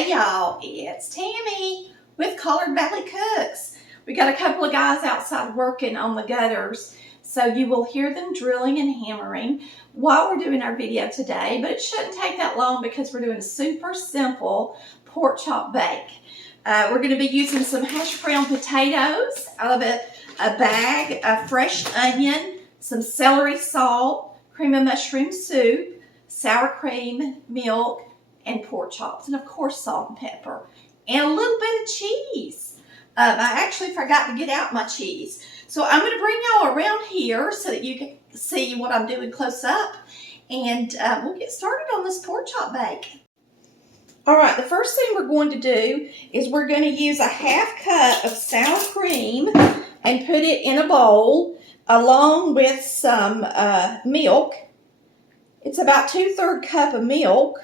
Hey y'all, it's Tammy with Collard Valley Cooks. We got a couple of guys outside working on the gutters, so you will hear them drilling and hammering while we're doing our video today, but it shouldn't take that long because we're doing a super simple pork chop bake. We're going to be using some hash brown potatoes out of a bag of fresh onion, some celery, salt, cream of mushroom soup, sour cream, milk, and pork chops, and of course salt and pepper, and a little bit of cheese. I actually forgot to get out my cheese, so I'm going to bring y'all around here so that you can see what I'm doing close up, and we'll get started on this pork chop bake. Alright, the first thing we're going to do is we're going to use a half cup of sour cream and put it in a bowl along with some milk. It's about 2/3 cup of milk.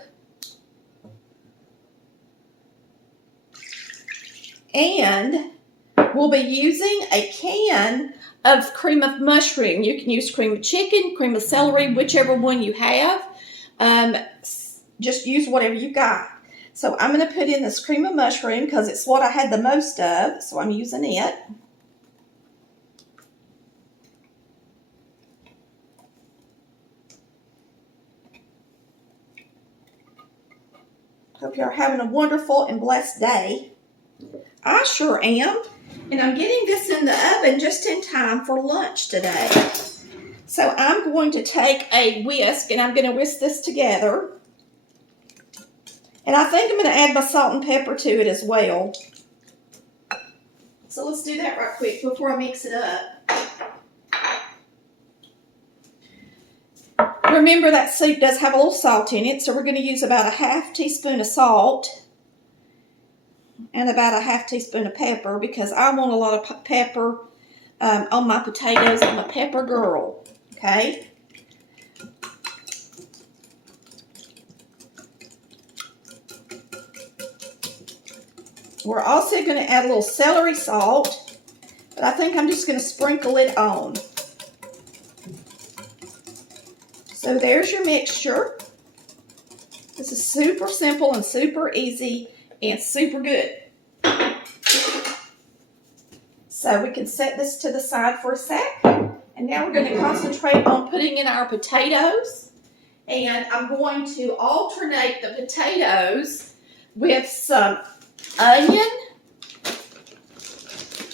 And we'll be using a can of cream of mushroom. You can use cream of chicken, cream of celery, whichever one you have. Just use whatever you got. So I'm going to put in this cream of mushroom because it's what I had the most of, so I'm using it. Hope you're having a wonderful and blessed day. I sure am, and I'm getting this in the oven just in time for lunch today. So I'm going to take a whisk, and I'm going to whisk this together. And I think I'm going to add my salt and pepper to it as well. So let's do that right quick before I mix it up. Remember that soup does have a little salt in it, so we're going to use about a half teaspoon of salt and about a half teaspoon of pepper because I want a lot of pepper on my potatoes. I'm a pepper girl, okay? We're also going to add a little celery salt, but I think I'm just going to sprinkle it on. So there's your mixture. This is super simple and super easy and super good. So we can set this to the side for a sec. And now we're going to concentrate on putting in our potatoes. And I'm going to alternate the potatoes with some onion.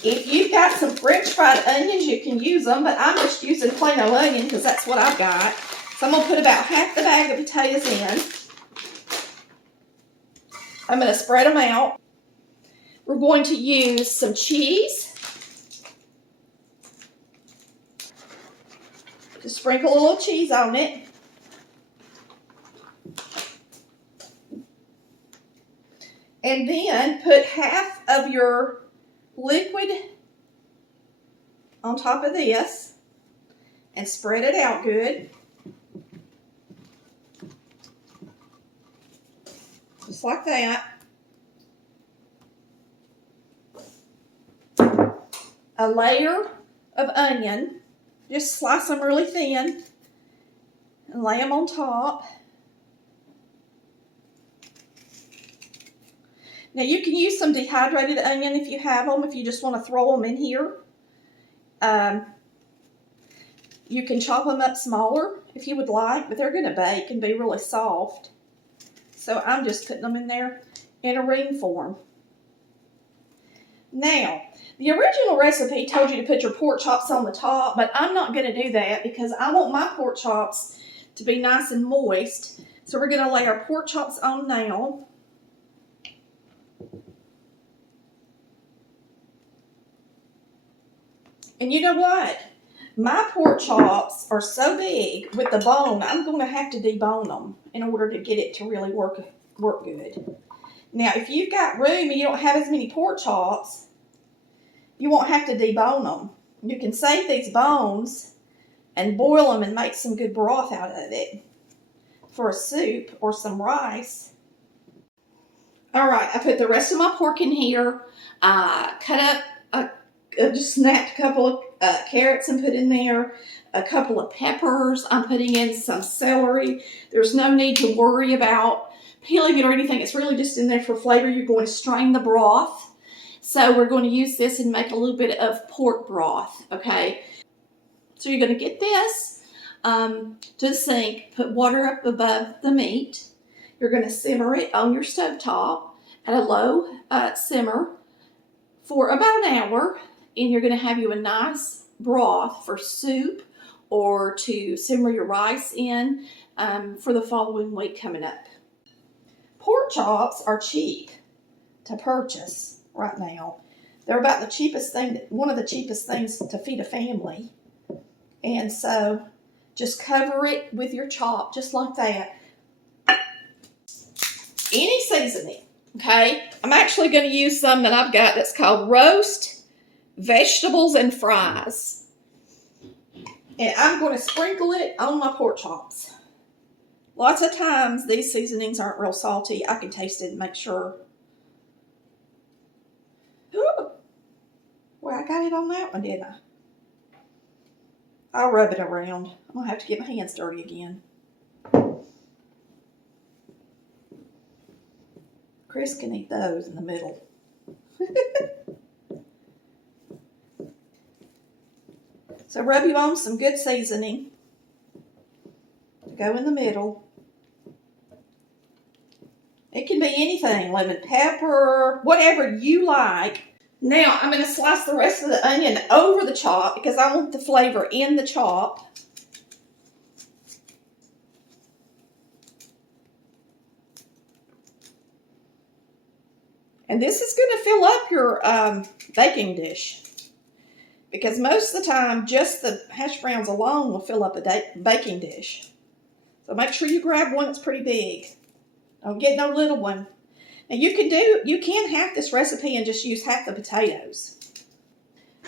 If you've got some French fried onions, you can use them, but I'm just using plain old onion because that's what I've got. So I'm going to put about half the bag of potatoes in. I'm going to spread them out. We're going to use some cheese. Just sprinkle a little cheese on it. And then put half of your liquid on top of this and spread it out good. Just like that. A layer of onion. Just slice them really thin and lay them on top. Now you can use some dehydrated onion if you have them, if you just want to throw them in here. You can chop them up smaller if you would like, but they're going to bake and be really soft. So I'm just putting them in there in a ring form. Now, the original recipe told you to put your pork chops on the top, but I'm not going to do that because I want my pork chops to be nice and moist. So we're going to lay our pork chops on now. And you know what? My pork chops are so big with the bone, I'm going to have to debone them in order to get it to really work good. Now, if you've got room and you don't have as many pork chops, you won't have to debone them. You can save these bones and boil them and make some good broth out of it for a soup or some rice. All right, I put the rest of my pork in here. Cut up, just snapped a couple of carrots and put in there. A couple of peppers. I'm putting in some celery. There's no need to worry about peeling it or anything. It's really just in there for flavor. You're going to strain the broth. So we're going to use this and make a little bit of pork broth, okay? So you're going to get this to the sink, put water up above the meat. You're going to simmer it on your stovetop at a low simmer for about an hour, and you're going to have you a nice broth for soup or to simmer your rice in for the following week coming up. Pork chops are cheap to purchase right now. They're about the cheapest thing, one of the cheapest things to feed a family. And so just cover it with your chop just like that. Any seasoning, okay? I'm actually going to use some that I've got that's called roast vegetables and fries. And I'm going to sprinkle it on my pork chops. Lots of times these seasonings aren't real salty. I can taste it and make sure. Ooh. Well, I got it on that one, didn't I? I'll rub it around. I'm going to have to get my hands dirty again. Chris can eat those in the middle. So rub you on some good seasoning. Go in the middle. It can be anything, lemon pepper, whatever you like. Now I'm going to slice the rest of the onion over the chop because I want the flavor in the chop. And this is going to fill up your baking dish. Because most of the time, just the hash browns alone will fill up a baking dish. So make sure you grab one that's pretty big. Don't get no little one. And you can half this recipe and just use half the potatoes.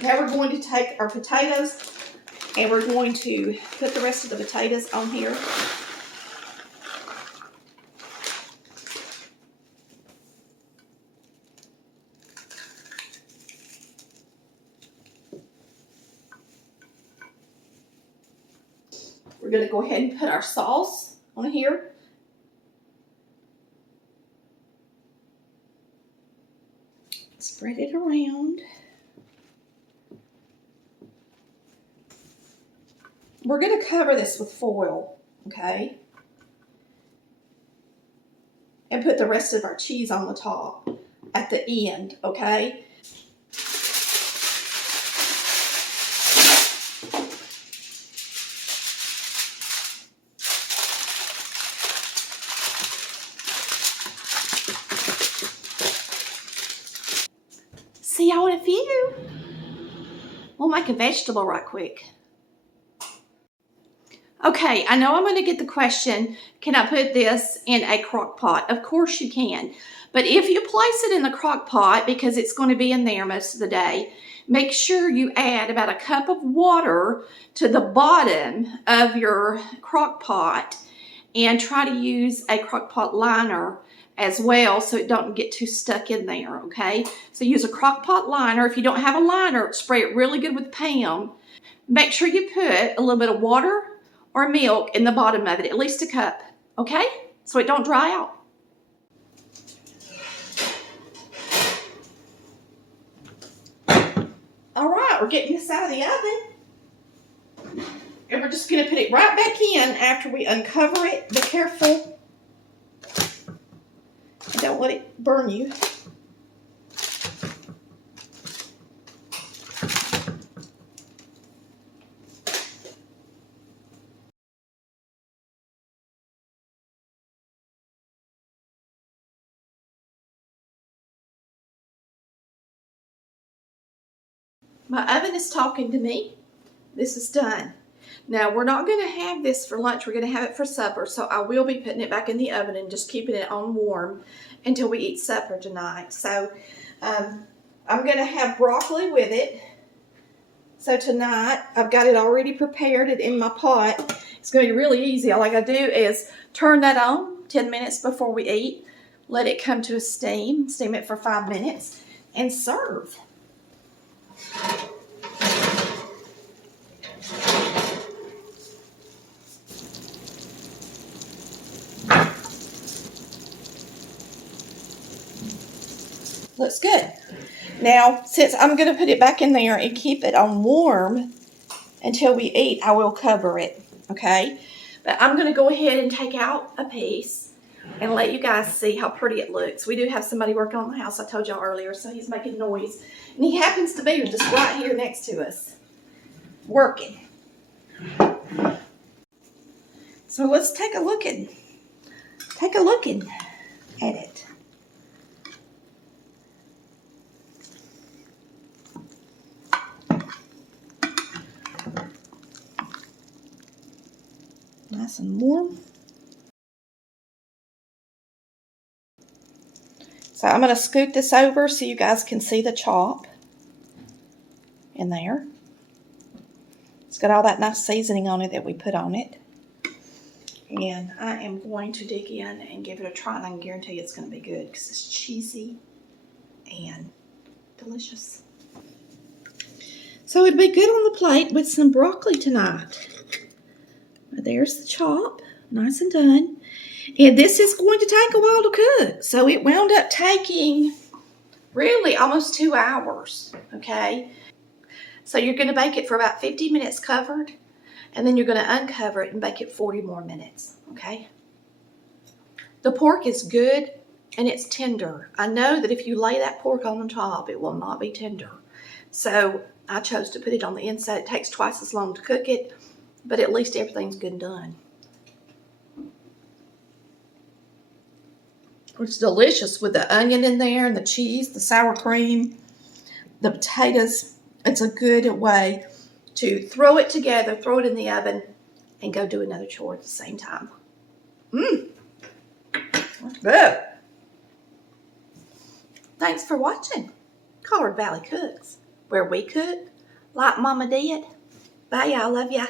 Now we're going to take our potatoes and we're going to put the rest of the potatoes on here. We're going to go ahead and put our sauce on here. Spread it around. We're going to cover this with foil, okay? And put the rest of our cheese on the top at the end, okay? See y'all in a few. We'll make a vegetable right quick. Okay, I know I'm going to get the question, can I put this in a crock pot? Of course you can. But if you place it in the crock pot, because it's going to be in there most of the day, make sure you add about a cup of water to the bottom of your crock pot and try to use a crock pot liner as well so it don't get too stuck in there, okay? So use a crock pot liner. If you don't have a liner, spray it really good with Pam. Make sure you put a little bit of water or milk in the bottom of it, at least a cup, okay? So it don't dry out. All right, we're getting this out of the oven. And we're just gonna put it right back in after we uncover it. Be careful. Don't let it burn you. My oven is talking to me. This is done. Now, we're not going to have this for lunch. We're going to have it for supper. So I will be putting it back in the oven and just keeping it on warm until we eat supper tonight. So I'm going to have broccoli with it. So tonight, I've got it already prepared in my pot. It's going to be really easy. All I got to do is turn that on 10 minutes before we eat. Let it come to a steam. Steam it for 5 minutes and serve. Looks good. Now, since I'm going to put it back in there and keep it on warm until we eat, I will cover it, okay? But I'm going to go ahead and take out a piece and let you guys see how pretty it looks. We do have somebody working on the house, I told y'all earlier, so he's making noise. And he happens to be just right here next to us, working. So let's take a look at it. Nice and warm. So I'm going to scoot this over so you guys can see the chop in there. It's got all that nice seasoning on it that we put on it. And I am going to dig in and give it a try, and I can guarantee you it's going to be good because it's cheesy and delicious. So it'd be good on the plate with some broccoli tonight. There's the chop, nice and done. And this is going to take a while to cook. So it wound up taking really almost 2 hours, okay? So you're going to bake it for about 50 minutes covered, and then you're going to uncover it and bake it 40 more minutes, okay? The pork is good and it's tender. I know that if you lay that pork on the top, it will not be tender. So I chose to put it on the inside. It takes twice as long to cook it, but at least everything's good and done. It's delicious with the onion in there and the cheese, the sour cream, the potatoes. It's a good way to throw it together, throw it in the oven, and go do another chore at the same time. That's good. Thanks for watching Collard Valley Cooks, where we cook like Mama did. Bye, y'all. Love ya.